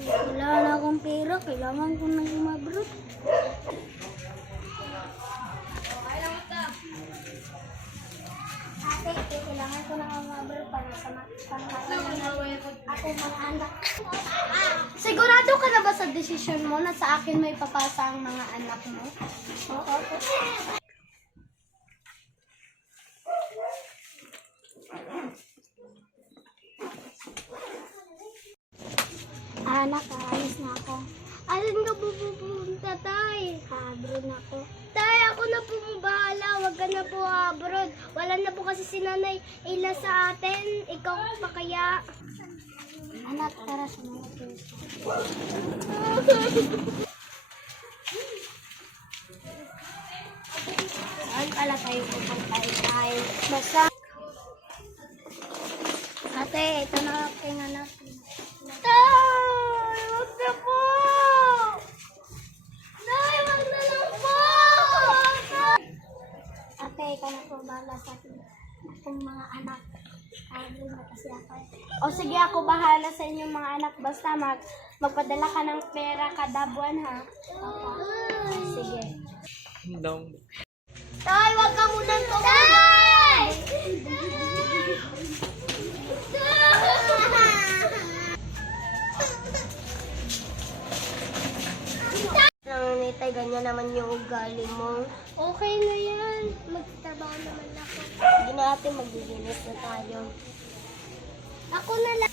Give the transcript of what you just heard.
Wala na akong pera. Kailangan ko na sumabrot. Ate, kailangan ko na sumabrot para sa pangkain ako mga anak. Sigurado ka na ba sa desisyon mo na sa akin may papasa ang mga anak mo? Oo. Anak, aalis na ako. Alin ka pupunta, tay? Abroad na ako. Tay, ako na po bahala. Huwag ka na po abroad. Wala na po kasi si Nanay Ila sa atin. Ikaw pa kaya. Anak, tara sa mga puso. Saan pala tayo pupunta, tay? Basta. Ate, ito na aking anak. Tay! Wag na po! Tay, wag na lang po! Ate, ikaw na po bahala sa akin. Akong mga anak. Ayun na kasi ako. O sige, ako bahala sa inyong mga anak. Basta magpadala ka ng pera kada buwan, ha? Sige. Tay, wag ka muna ito. Tay! Tay, ganyan naman yung ugali mo. Okay na yan. Magtatrabaho naman ako. Sige na ate, maglilinis na tayo. Ako na lang.